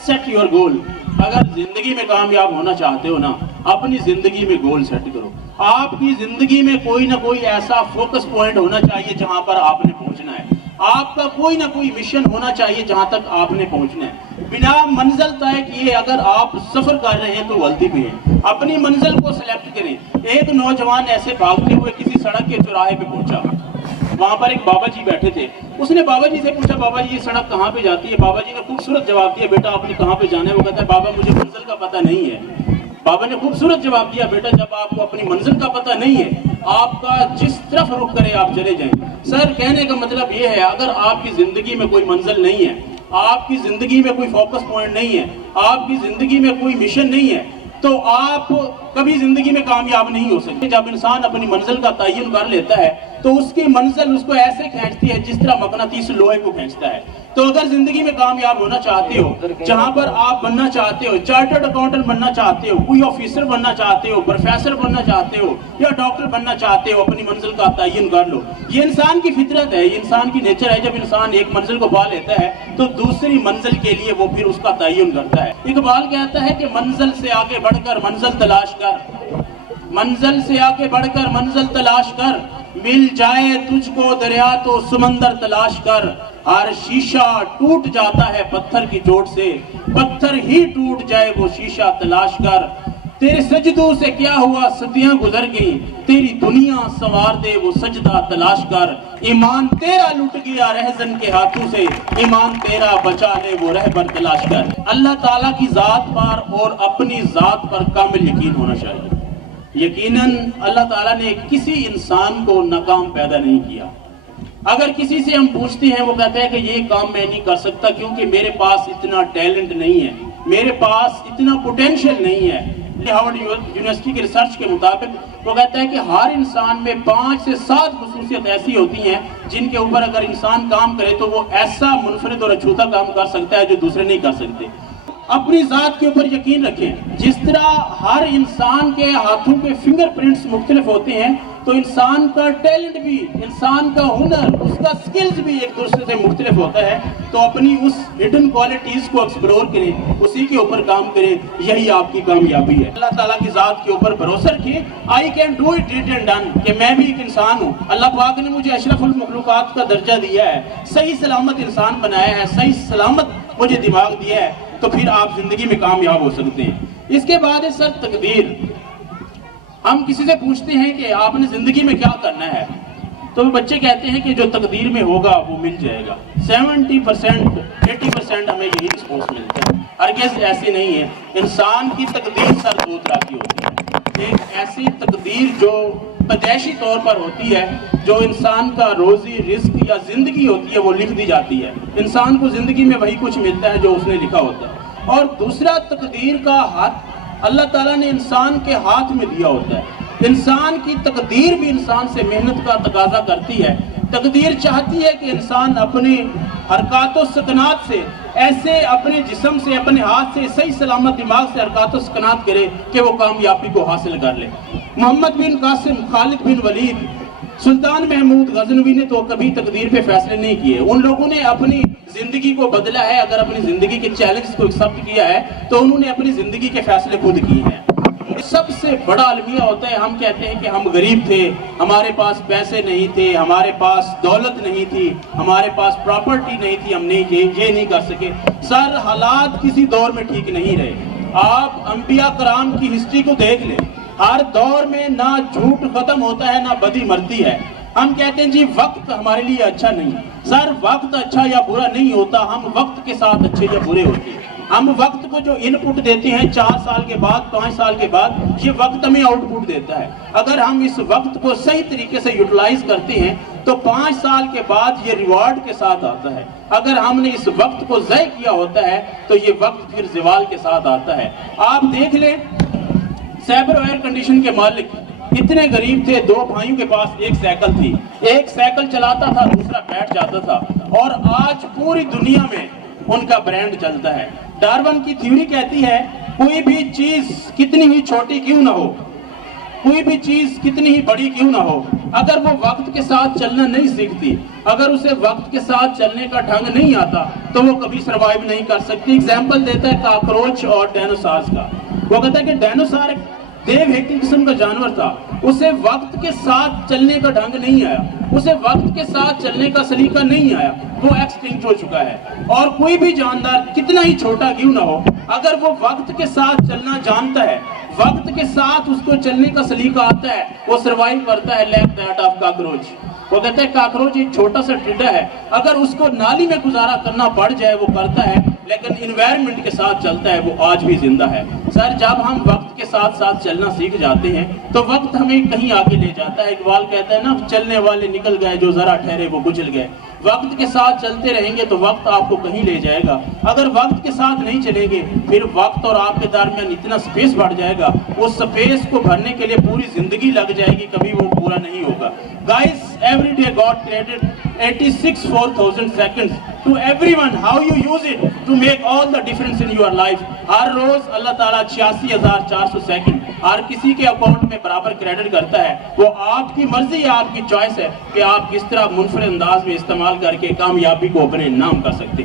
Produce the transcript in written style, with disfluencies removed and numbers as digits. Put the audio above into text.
Set your goal. अगर जिंदगी में कामयाब होना चाहते हो ना, अपनी जिंदगी में गोल सेट करो। आपकी जिंदगी में कोई ना कोई ऐसा फोकस पॉइंट होना चाहिए जहां पर आपने पहुंचना है। आपका कोई ना कोई मिशन होना चाहिए जहां तक आपने पहुंचना है। बिना मंजिल तय किए अगर आप सफर कर रहे हैं तो गलती भी है। अपनी मंजिल को सिलेक्ट करें। एक नौजवान ऐसे भागते हुए किसी सड़क के चौराहे पे पहुंचा। वहां पर एक बाबा जी बैठे थे। उसने बाबा जी से पूछा, बाबा जी ये सड़क कहाँ पे जाती है? बाबा जी ने खूबसूरत जवाब दिया, बेटा आपने कहाँ पे जाना है? वो कहता है, बाबा मुझे मंजिल का पता नहीं है। बाबा ने खूबसूरत जवाब दिया, बेटा जब आपको अपनी मंजिल का पता नहीं है, आपका जिस तरफ रुख करे आप चले जाएं। सर कहने का मतलब ये है, अगर आपकी जिंदगी में कोई मंजिल नहीं है, आपकी जिंदगी में कोई फोकस पॉइंट नहीं है, आपकी जिंदगी में कोई मिशन नहीं है, तो आप कभी जिंदगी में कामयाब नहीं हो सकते। जब इंसान अपनी मंजिल का तयन कर लेता है तो उसकी मंजिल उसको ऐसे खींचती है जिस तरह मकनातीस लोहे को खींचता है। तो अगर जिंदगी में कामयाब होना चाहते हो, जहां पर आप बनना चाहते हो, चार्टर्ड अकाउंटेंट बनना चाहते हो, कोई ऑफिसर बनना चाहते हो, प्रोफेसर बनना चाहते हो या डॉक्टर बनना चाहते हो, अपनी मंजिल का तयन कर लो। ये इंसान की फितरत है, ये इंसान की नेचर है। जब इंसान एक मंजिल को पा लेता है तो दूसरी मंजिल के लिए वो फिर उसका तयन करता है। इकबाल कहता है कि मंजिल से आगे बढ़कर मंजिल तलाश कर, मंजिल से आगे बढ़कर मंजिल तलाश कर, मिल जाए तुझको दरिया तो समंदर तलाश कर। हर शीशा टूट जाता है पत्थर की चोट से, पत्थर ही टूट जाए वो शीशा तलाश कर। तेरे सजदों से क्या हुआ सदियां गुजर गई, तेरी दुनिया संवार दे वो सजदा तलाश कर। ईमान तेरा लुट गया रहजन के हाथों से, ईमान तेरा बचा ले वो रहबर तलाश कर। अल्लाह ताला की जात पर और अपनी जात पर कामिल यकीन होना चाहिए। यकीनन अल्लाह ताला ने किसी इंसान को नाकाम पैदा नहीं किया। अगर किसी से हम पूछते हैं, वो कहता है कि ये काम मैं नहीं कर सकता क्योंकि मेरे पास इतना टैलेंट नहीं है, मेरे पास इतना पोटेंशियल नहीं है। हार्वर्ड यूनिवर्सिटी के रिसर्च के मुताबिक वो कहता है कि हर इंसान में 5 से 7 खुसूसियत ऐसी होती हैं जिनके ऊपर अगर इंसान काम करे तो वो ऐसा मुनफरिद और अछूता काम कर सकता है जो दूसरे नहीं कर सकते। अपनी जात के ऊपर यकीन रखें। जिस तरह हर इंसान के हाथों के फिंगरप्रिंट्स मुख्तलिफ होते हैं, तो इंसान का टैलेंट भी, इंसान का हुनर, उसका स्किल्स भी एक दूसरे से मुख्तलिफ होता है। तो अपनी उस हिडन क्वालिटीज को एक्सप्लोर करें, उसी के ऊपर काम करें, यही आपकी कामयाबी है। अल्लाह ताला की जात के ऊपर भरोसा रखिए। I can do it, it and done, कि मैं भी एक इंसान हूँ। अल्लाह पाक ने मुझे अशरफुल मखलूकात का दर्जा दिया है, सही सलामत इंसान बनाया है, सही सलामत मुझे दिमाग दिया है, तो फिर आप जिंदगी में कामयाब हो सकते हैं। इसके बाद है सर तकदीर। हम किसी से पूछते हैं कि आपने जिंदगी में क्या करना है, तो बच्चे कहते हैं कि जो तकदीर में होगा वो मिल जाएगा। 70% 80% हमें यही रिस्पॉन्स मिलता है। हरगिज़ ऐसी नहीं है। इंसान की तकदीर सर 2 तरह की होती है। एक ऐसी तकदीर जो पैदाइशी तौर पर होती है, जो इंसान का रोजी रिस्क या जिंदगी होती है वो लिख दी जाती है। इंसान को जिंदगी में वही कुछ मिलता है जो उसने लिखा होता है। और दूसरा तकदीर का हाथ अल्लाह ताला ने इंसान के हाथ में दिया होता है। इंसान की तकदीर भी इंसान से मेहनत का तकाजा करती है। तकदीर चाहती है कि इंसान अपने हरकत व सकनात से, ऐसे अपने जिस्म से, अपने हाथ से सही सलामत दिमाग से हरकत व सकनात करे कि वो कामयाबी को हासिल कर ले। मोहम्मद बिन कासिम, खालिद बिन वलीद, सुल्तान महमूद गजनवी ने तो कभी तकदीर पे फैसले नहीं किए। उन लोगों ने अपनी जिंदगी को बदला है। अगर अपनी जिंदगी के चैलेंज को एक्सेप्ट किया है तो उन्होंने अपनी जिंदगी के फैसले खुद किए हैं। सबसे बड़ा अलमिया होता है, हम कहते हैं कि हम गरीब थे, हमारे पास पैसे नहीं थे, हमारे पास दौलत नहीं थी, हमारे पास प्रॉपर्टी नहीं थी, हम नहीं ये नहीं कर सके। सर हालात किसी दौर में ठीक नहीं रहे। आप अंबिया कराम की हिस्ट्री को देख लें, हर दौर में ना झूठ खत्म होता है ना बदी मरती है। हम कहते हैं जी वक्त हमारे लिए अच्छा नहीं। सर वक्त अच्छा या बुरा नहीं होता, हम वक्त के साथ अच्छे या बुरे होते हैं। हम वक्त को जो इनपुट देते हैं 4 साल के बाद, 5 साल के बाद, ये वक्त हमें आउटपुट देता है। अगर हम इस वक्त को सही तरीके से यूटिलाइज करते हैं तो 5 साल के बाद ये रिवार्ड के साथ आता है। अगर हमने इस वक्त को ज़ाय किया होता है तो ये वक्त फिर ज़वाल के साथ आता है। आप देख लें, साइबर एयर कंडीशन के मालिक इतने गरीब थे, 2 भाइयों के पास एक साइकिल थी, एक साइकिल चलाता था, दूसरा बैठ जाता था, और आज पूरी दुनिया में उनका ब्रांड चलता है। डार्विन की थ्योरी कहती है कोई भी चीज कितनी ही छोटी क्यों ना हो, कोई भी चीज कितनी ही बड़ी क्यों ना हो, اگر وہ وقت کے ساتھ چلنا نہیں سیکھتی، اگر اسے وقت کے ساتھ چلنے کا ڈھنگ نہیں آتا تو وہ کبھی سروائیو نہیں کر سکتی۔ ایگزامپل دیتا ہے کاکروچ اور ڈائنوسارز کا۔ وہ کہتا ہے کہ ڈائنوسار ایک دیو ایک قسم کا جانور تھا، اسے وقت کے ساتھ چلنے کا ڈھنگ نہیں آیا، اسے وقت کے ساتھ چلنے کا سلیقہ نہیں آیا، وہ ایکسٹنکٹ ہو چکا ہے۔ اور کوئی بھی جاندار کتنا ہی چھوٹا کیوں نہ ہو، اگر وہ وقت کے ساتھ چلنا جانتا ہے، وقت کے ساتھ اس کو چلنے کا سلیقہ آتا ہے، وہ سروائیو کرتا ہے لائک دیٹ آف کاکروچ۔ وہ کہتے ہیں کاکروچ ایک چھوٹا سا ٹڈا ہے، اگر اس کو نالی میں گزارا کرنا پڑ جائے وہ کرتا ہے، لیکن انوائرمنٹ کے ساتھ چلتا ہے، وہ آج بھی زندہ ہے۔ سر جب ہم وقت کے ساتھ ساتھ چلنا سیکھ جاتے ہیں تو وقت ہمیں کہیں آگے لے جاتا ہے۔ اقبال کہتا ہے نا، چلنے والے نکل گئے جو ذرا ٹھہرے وہ کچل گئے۔ وقت کے ساتھ چلتے رہیں گے تو وقت آپ کو کہیں لے جائے گا، اگر وقت کے ساتھ نہیں چلیں گے پھر وقت اور آپ کے درمیان اتنا سپیس بڑھ جائے گا، اس سپیس کو بھرنے کے لیے پوری زندگی لگ جائے گی، کبھی وہ پورا نہیں ہوگا۔ Guys, every day God created 86,000 seconds to everyone. How you use it to make all the difference in your life. ہر روز اللہ تعالیٰ 86,400 سیکنڈ ہر کسی کے اکاؤنٹ میں برابر کریڈٹ کرتا ہے۔ وہ آپ کی مرضی ہے، آپ کی چوائس ہے کہ آپ کس طرح منفرد انداز میں استعمال کر کے کامیابی کو اپنے نام کر سکتے ہیں۔